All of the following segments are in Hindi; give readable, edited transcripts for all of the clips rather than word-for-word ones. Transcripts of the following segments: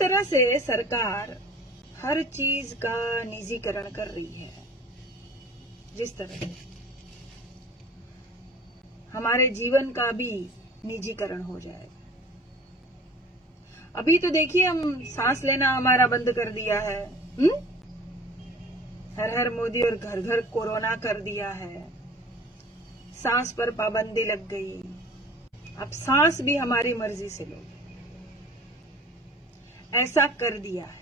तरह से सरकार हर चीज का निजीकरण कर रही है, जिस तरह से हमारे जीवन का भी निजीकरण हो जाएगा। अभी तो देखिए, हम सांस लेना हमारा बंद कर दिया है। हर हर मोदी और घर घर कोरोना कर दिया है। सांस पर पाबंदी लग गई। अब सांस भी हमारी मर्जी से लो, ऐसा कर दिया है।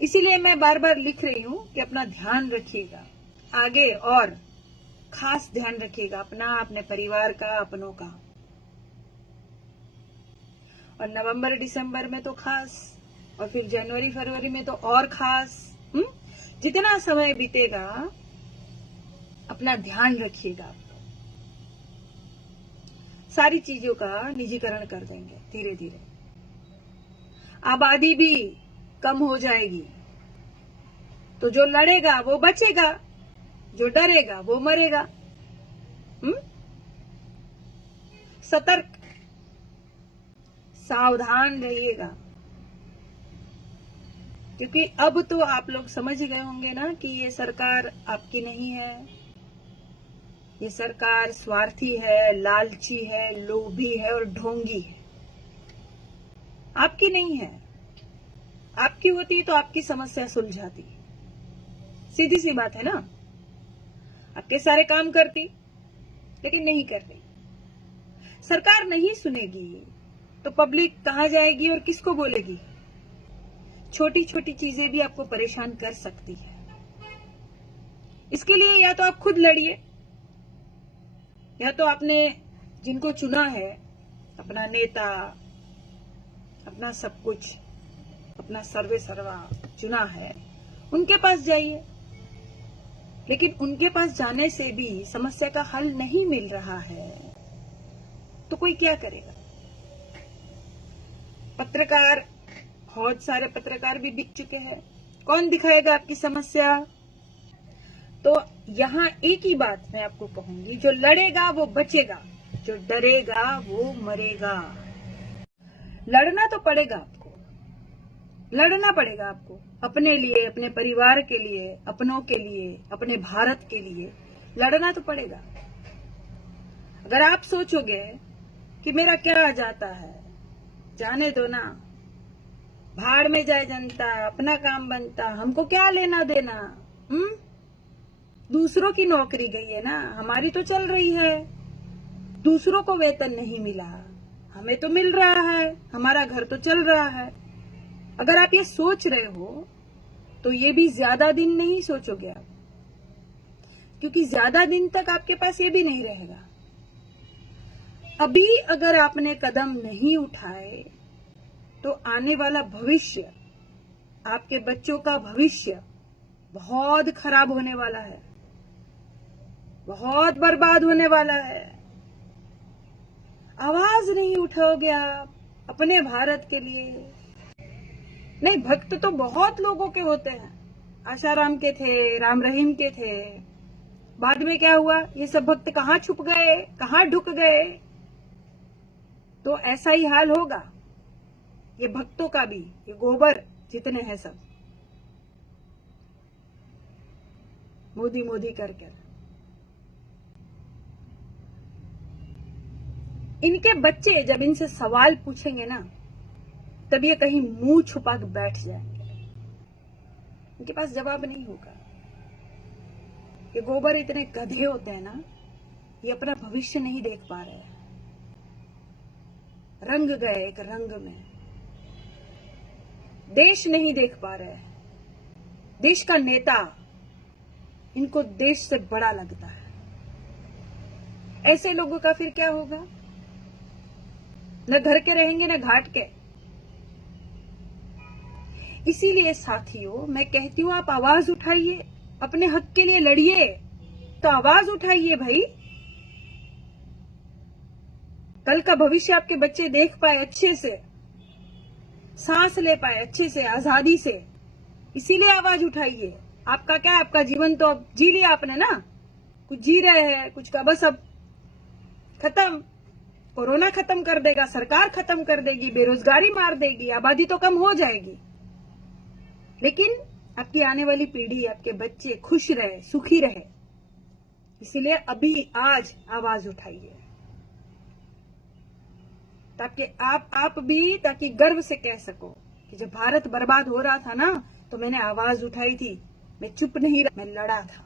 इसीलिए मैं बार बार लिख रही हूं कि अपना ध्यान रखिएगा आगे, और खास ध्यान रखिएगा अपना, अपने परिवार का, अपनों का। और नवंबर दिसंबर में तो खास, और फिर जनवरी फरवरी में तो और खास। जितना समय बीतेगा अपना ध्यान रखिएगा। सारी चीजों का निजीकरण कर देंगे धीरे धीरे। आबादी भी कम हो जाएगी, तो जो लड़ेगा वो बचेगा, जो डरेगा वो मरेगा। सतर्क, सावधान रहिएगा, क्योंकि अब तो आप लोग समझ गए होंगे ना कि ये सरकार आपकी नहीं है। ये सरकार स्वार्थी है, लालची है, लोभी है और ढोंगी है। आपकी नहीं है। आपकी होती तो आपकी समस्या सुलझाती। सीधी सी बात है ना। आपके सारे काम करती, लेकिन नहीं कर रही। सरकार नहीं सुनेगी तो पब्लिक कहां जाएगी और किसको बोलेगी? छोटी छोटी चीजें भी आपको परेशान कर सकती है। इसके लिए या तो आप खुद लड़िए, या तो आपने जिनको चुना है, अपना नेता, अपना सब कुछ, अपना सर्वे सर्वा चुना है, उनके पास जाइए। लेकिन उनके पास जाने से भी समस्या का हल नहीं मिल रहा है, तो कोई क्या करेगा? पत्रकार, बहुत सारे पत्रकार भी बिक चुके हैं। कौन दिखाएगा आपकी समस्या? तो यहाँ एक ही बात मैं आपको कहूंगी, जो लड़ेगा वो बचेगा, जो डरेगा वो मरेगा। लड़ना तो पड़ेगा आपको, लड़ना पड़ेगा आपको, अपने लिए, अपने परिवार के लिए, अपनों के लिए, अपने भारत के लिए लड़ना तो पड़ेगा। अगर आप सोचोगे कि मेरा क्या आ जाता है, जाने दो ना, भाड़ में जाए जनता, अपना काम बनता, हमको क्या लेना देना। दूसरों की नौकरी गई है ना, हमारी तो चल रही है। दूसरों को वेतन नहीं मिला, हमें तो मिल रहा है, हमारा घर तो चल रहा है। अगर आप ये सोच रहे हो तो ये भी ज्यादा दिन नहीं सोचोगे आप, क्योंकि ज्यादा दिन तक आपके पास ये भी नहीं रहेगा। अभी अगर आपने कदम नहीं उठाए तो आने वाला भविष्य, आपके बच्चों का भविष्य बहुत खराब होने वाला है, बहुत बर्बाद होने वाला है। आवाज नहीं उठाओगे आप अपने भारत के लिए? नहीं, भक्त तो बहुत लोगों के होते हैं। आशाराम के थे, राम रहीम के थे। बाद में क्या हुआ? ये सब भक्त कहाँ छुप गए, कहाँ ढुक गए? तो ऐसा ही हाल होगा ये भक्तों का भी, ये गोबर जितने हैं सब मोदी मोदी करके। इनके बच्चे जब इनसे सवाल पूछेंगे ना, तब ये कहीं मुंह छुपा के बैठ जाएंगे। इनके पास जवाब नहीं होगा। ये गोबर इतने गधे होते हैं ना, ये अपना भविष्य नहीं देख पा रहे हैं। रंग गए एक रंग में, देश नहीं देख पा रहे हैं। देश का नेता इनको देश से बड़ा लगता है। ऐसे लोगों का फिर क्या होगा? न घर के रहेंगे न घाट के। इसीलिए साथियों, मैं कहती हूं आप आवाज उठाइए, अपने हक के लिए लड़िए। तो आवाज उठाइए भाई, कल का भविष्य आपके बच्चे देख पाए अच्छे से, सांस ले पाए अच्छे से, आजादी से। इसीलिए आवाज उठाइए। आपका क्या, आपका जीवन तो अब जी लिया आपने ना, कुछ जी रहे हैं, कुछ का बस अब खत्म। कोरोना खत्म कर देगा, सरकार खत्म कर देगी, बेरोजगारी मार देगी, आबादी तो कम हो जाएगी, लेकिन आपकी आने वाली पीढ़ी, आपके बच्चे खुश रहे, सुखी रहे, इसीलिए अभी आज आवाज उठाइए, ताकि आप भी ताकि गर्व से कह सको कि जब भारत बर्बाद हो रहा था ना, तो मैंने आवाज उठाई थी, मैं चुप नहीं रहा, मैं लड़ा था।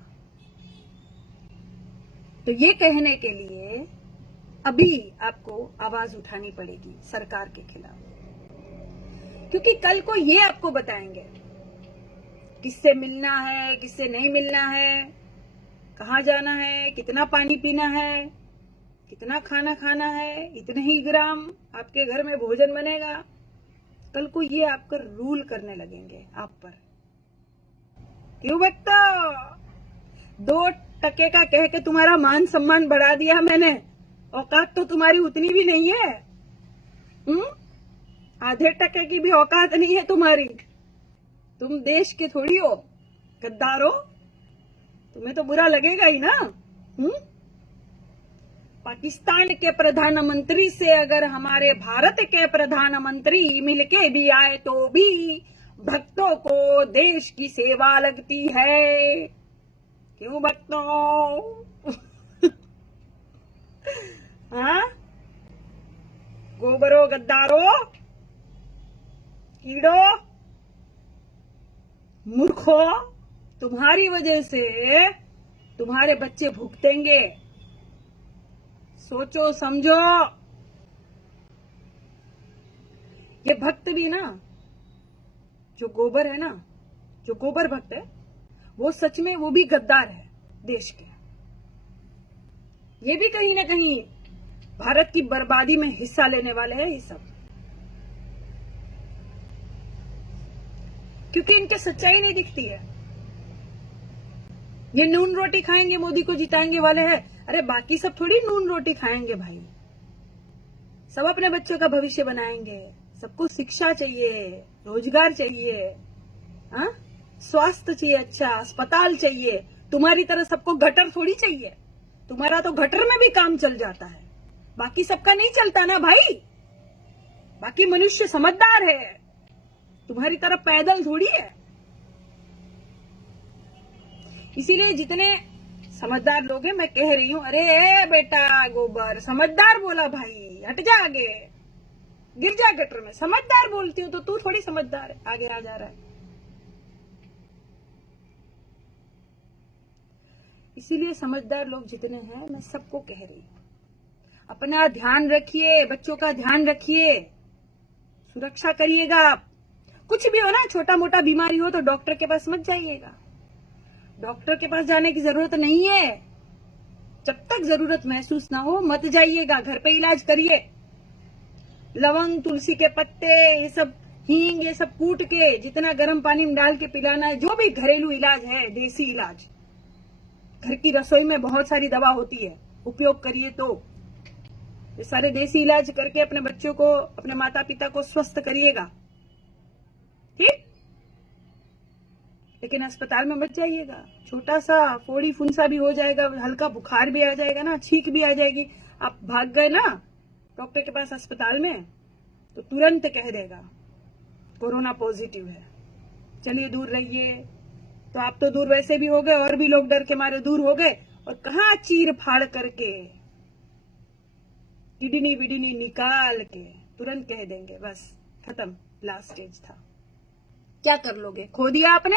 तो ये कहने के लिए अभी आपको आवाज उठानी पड़ेगी सरकार के खिलाफ, क्योंकि कल को ये आपको बताएंगे किससे मिलना है, किससे नहीं मिलना है, कहाँ जाना है, कितना पानी पीना है, कितना खाना खाना है, इतने ही ग्राम आपके घर में भोजन बनेगा। कल को ये आपका रूल करने लगेंगे आप पर। क्यों बच्चा, 2% का कह के तुम्हारा मान सम्मान बढ़ा दिया मैंने, औकात तो तुम्हारी उतनी भी नहीं है। आधे टके की भी औकात नहीं है तुम्हारी। तुम देश के थोड़ी हो, गद्दार हो, तुम्हें तो बुरा लगेगा ही ना। पाकिस्तान के प्रधानमंत्री से अगर हमारे भारत के प्रधानमंत्री मिलके भी आए तो भी भक्तों को देश की सेवा लगती है। क्यों भक्तों? हाँ, गोबरो, गद्दारो, कीड़ो, मूर्खो, तुम्हारी वजह से तुम्हारे बच्चे भुगतेंगे। सोचो समझो। ये भक्त भी ना, जो गोबर है ना, जो गोबर भक्त है, वो सच में वो भी गद्दार है देश के। ये भी कहीं ना कहीं भारत की बर्बादी में हिस्सा लेने वाले हैं ये सब, क्योंकि इनके सच्चाई नहीं दिखती है। ये नून रोटी खाएंगे, मोदी को जिताएंगे वाले हैं। अरे बाकी सब थोड़ी नून रोटी खाएंगे भाई, सब अपने बच्चों का भविष्य बनाएंगे। सबको शिक्षा चाहिए, रोजगार चाहिए, हाँ, स्वास्थ्य चाहिए, अच्छा अस्पताल चाहिए। तुम्हारी तरह सबको गटर थोड़ी चाहिए। तुम्हारा तो गटर में भी काम चल जाता है, बाकी सबका नहीं चलता ना भाई। बाकी मनुष्य समझदार है, तुम्हारी तरह पैदल थोड़ी है। इसीलिए जितने समझदार लोग हैं, मैं कह रही हूं, अरे बेटा गोबर, समझदार बोला भाई, हट जा आगे, गिर जा गटर में। समझदार बोलती हूं तो तू थोड़ी समझदार है, आगे आ जा रहा है। इसीलिए समझदार लोग जितने हैं, मैं सबको कह रही हूं, अपना ध्यान रखिए, बच्चों का ध्यान रखिए, सुरक्षा करिएगा आप। कुछ भी हो ना, छोटा मोटा बीमारी हो तो डॉक्टर के पास मत जाइएगा। डॉक्टर के पास जाने की जरूरत नहीं है। जब तक जरूरत महसूस ना हो मत जाइएगा, घर पे इलाज करिए। लवंग, तुलसी के पत्ते, ये सब, हींग, ये सब कूट के जितना गर्म पानी में डाल के पिलाना है, जो भी घरेलू इलाज है, देसी इलाज, घर की रसोई में बहुत सारी दवा होती है, उपयोग करिए। तो ये सारे देसी इलाज करके अपने बच्चों को, अपने माता पिता को स्वस्थ करिएगा, ठीक। लेकिन अस्पताल में मत जाइएगा। छोटा सा फोड़ी फुंसा भी हो जाएगा, हल्का बुखार भी आ जाएगा ना, छींक भी आ जाएगी, आप भाग गए ना डॉक्टर के पास अस्पताल में, तो तुरंत कह देगा कोरोना पॉजिटिव है, चलिए दूर रहिए। तो आप तो दूर वैसे भी हो गए, और भी लोग डर के मारे दूर हो गए, और कहाँ चीर फाड़ करके किडनी विडनी निकाल के तुरंत कह देंगे बस खत्म, लास्ट स्टेज था। क्या कर लोगे? खो दिया आपने,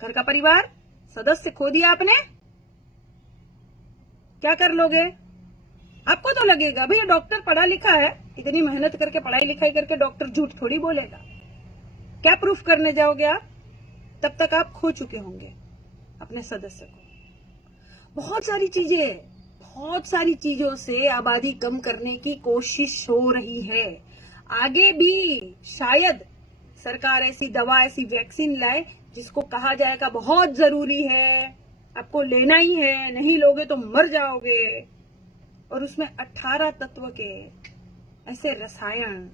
घर का परिवार सदस्य खो दिया आपने, क्या कर लोगे? आपको तो लगेगा भैया डॉक्टर पढ़ा लिखा है, इतनी मेहनत करके पढ़ाई लिखाई करके डॉक्टर झूठ थोड़ी बोलेगा। क्या प्रूफ करने जाओगे आप? तब तक आप खो चुके होंगे अपने सदस्य को। बहुत सारी चीजों से आबादी कम करने की कोशिश हो रही है। आगे भी शायद सरकार ऐसी दवा, ऐसी वैक्सीन लाए जिसको कहा जाएगा बहुत जरूरी है, आपको लेना ही है, नहीं लोगे तो मर जाओगे। और उसमें 18 तत्व के ऐसे रसायन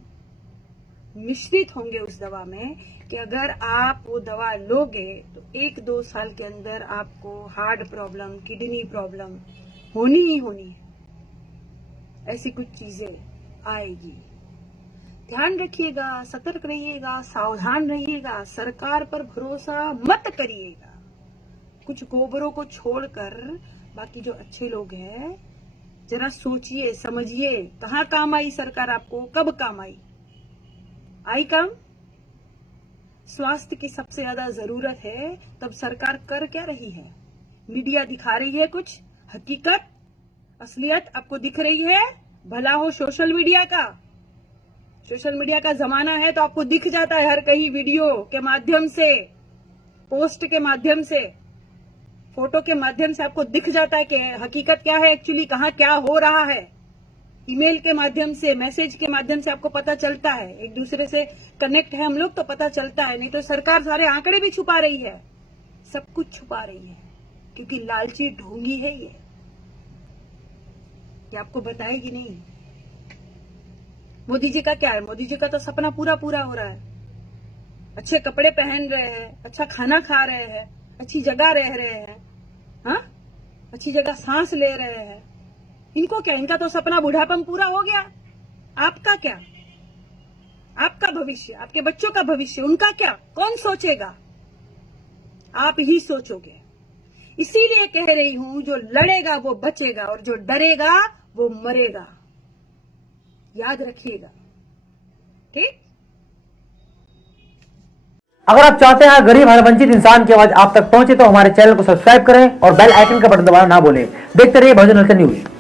मिश्रित होंगे उस दवा में कि अगर आप वो दवा लोगे तो 1-2 साल के अंदर आपको हार्ट प्रॉब्लम, किडनी प्रॉब्लम होनी ही होनी है। ऐसी कुछ चीजें आएगी। ध्यान रखिएगा, सतर्क रहिएगा, सावधान रहिएगा, सरकार पर भरोसा मत करिएगा। कुछ गोबरों को छोड़कर बाकी जो अच्छे लोग हैं, जरा सोचिए, समझिए, कहाँ काम आई सरकार आपको, कब काम आई? आई काम? स्वास्थ्य की सबसे ज्यादा जरूरत है, तब सरकार कर क्या रही है? मीडिया दिखा रही है कुछ हकीकत, असलियत आपको दिख रही है? भला हो सोशल मीडिया का, सोशल मीडिया का जमाना है तो आपको दिख जाता है हर कहीं, वीडियो के माध्यम से, पोस्ट के माध्यम से, फोटो के माध्यम से आपको दिख जाता है कि हकीकत क्या है, एक्चुअली कहाँ क्या हो रहा है। ईमेल के माध्यम से, मैसेज के माध्यम से आपको पता चलता है, एक दूसरे से कनेक्ट है हम लोग तो पता चलता है। नहीं तो सरकार सारे आंकड़े भी छुपा रही है, सब कुछ छुपा रही है, क्योंकि लालची ढोंगी है ये आपको बताएगी नहीं। मोदी जी का क्या है? मोदी जी का तो सपना पूरा पूरा हो रहा है। अच्छे कपड़े पहन रहे हैं, अच्छा खाना खा रहे हैं, अच्छी जगह रह रहे हैं, हाँ, अच्छी जगह सांस ले रहे हैं। इनको क्या? इनका तो सपना बुढ़ापन पूरा हो गया। आपका क्या? आपका भविष्य, आपके बच्चों का भविष्य, उनका क्या? कौन सोचेगा? आप ही सोचोगे। इसीलिए कह रही हूं, जो लड़ेगा वो बचेगा और जो डरेगा वो मरेगा। याद रखिएगा, ठीक? अगर आप चाहते हैं गरीब हर वंचित इंसान की आवाज आप तक पहुंचे तो हमारे चैनल को सब्सक्राइब करें और बेल आइकन का बटन दबाना ना भूलें। देखते रहिए भोजन न्यूज।